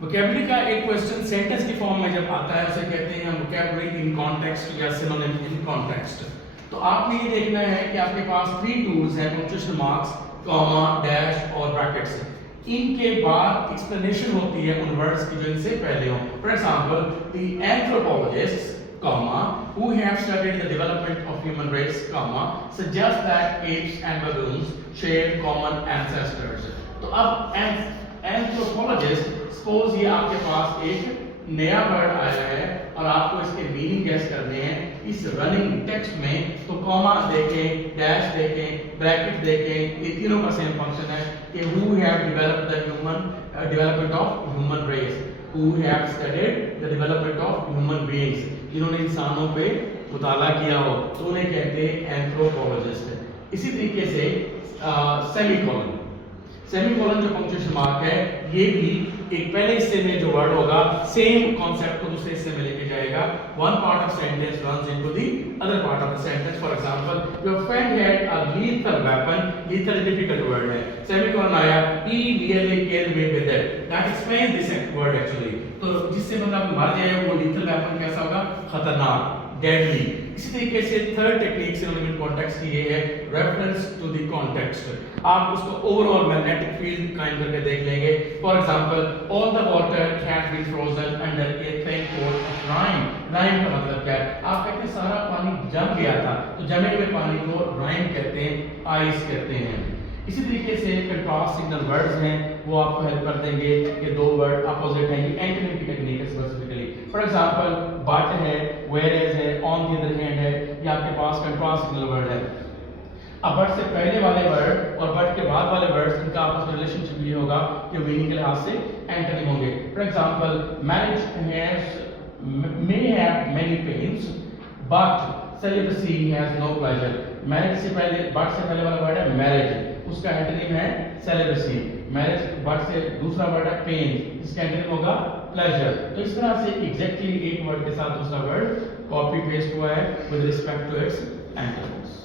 Vocabulary का एक question sentence की फॉर्म में जब आता है उसे कहते हैं वोकैबुलरी इन कॉन्टेक्स्ट या सिनोनिम इन कॉन्टेक्स्ट। तो आपने ये देखना है कि आपके पास 3 टूल्स हैं, पंक्चुएशन मार्क्स, कॉमा, डैश और ब्रैकेट्स। इनके बाद एक्सप्लेनेशन होती है उन वर्ड्स की जो इनसे पहले हो। For example, the anthropologists, comma, who have studied the development of human race, comma, suggest that apes and baboons share common ancestors। तो अब एंथ्रोपोलॉजिस्ट, सपोज ये आपके पास एक नया वर्ड आया है और आपको इसके मीनिंग गेस करने हैं इस रनिंग टेक्स्ट में, तो कॉमा देखें, डैश देखें, ब्रैकेट देखें, ये तीनों का सेम फंक्शन है कि who have developed the human development of human race, who have studied the development of human beings, जिन्होंने इंसानों पे मुताला किया हो तो उन्हें कहते हैं एंथ्रोपोलॉजिस्ट। इसी तरीके से सेमीकोलन, सेमीकोलन जो पंक्चुएशन मार्क है, ये भी एक पहले हिस्से में जो वर्ड होगा सेम कॉन्सेप्ट को दूसरे हिस्से में लेके जाएगा। One part of sentence runs into the other part of the sentence. For example, your friend had a lethal weapon, lethal difficult word है, सेमीकोलन आया, he nearly killed me with it, that explains this word actually. तो जिससे बंदा मर जाए वो lethal weapon कैसा होगा, खतरनाक, डेडली। इसी तरीके से third technique synonym in context की ये है रेफरेंस टू द कॉन्टेक्स्ट। आप उसको ओवरऑल मैग्नेटिक फील्ड काइंड करके देख लेंगे। For example, all the water can be frozen under a thin coat of rime. Rime का मतलब क्या है? आप कहते हैं सारा पानी जम गया था, तो जमे हुए पानी को राइन कहते हैं, आइस कहते हैं। इसी तरीके से कंट्रास्ट सिग्नल वर्ड्स हैं, वो आपको हेल्प कर देंगे कि दो वर्ड अपोजिट हैं। ये एंटोनिम की टेक्निक है स्पेसिफिकली। फॉर एग्जांपल, बट है, वेयरएज है, ऑन द अदर हैंड है, ये आपके पास कंट्रास्ट सिग्नल वर्ड है। अब बट से पहले वाले वर्ड और बट के बाद वाले वर्ड्स, इनका आपस में रिलेशनशिप ये होगा कि मीनिंग के लिहाज से एंटोनिम होंगे। For example, marriage has may have many pains but celibacy has no pleasure। Marriage से पहले, बट से पहले वाला वर्ड है मैरिज, उसका एंटोनिम है celibacy। मैरिज बट से दूसरा वर्ड है पेन, इसका एंटोनिम होगा प्लेजर। तो इस तरह से एग्जैक्टली एक वर्ड के साथ दूसरा वर्ड कॉपी पेस्ट हुआ है with respect to its antonyms.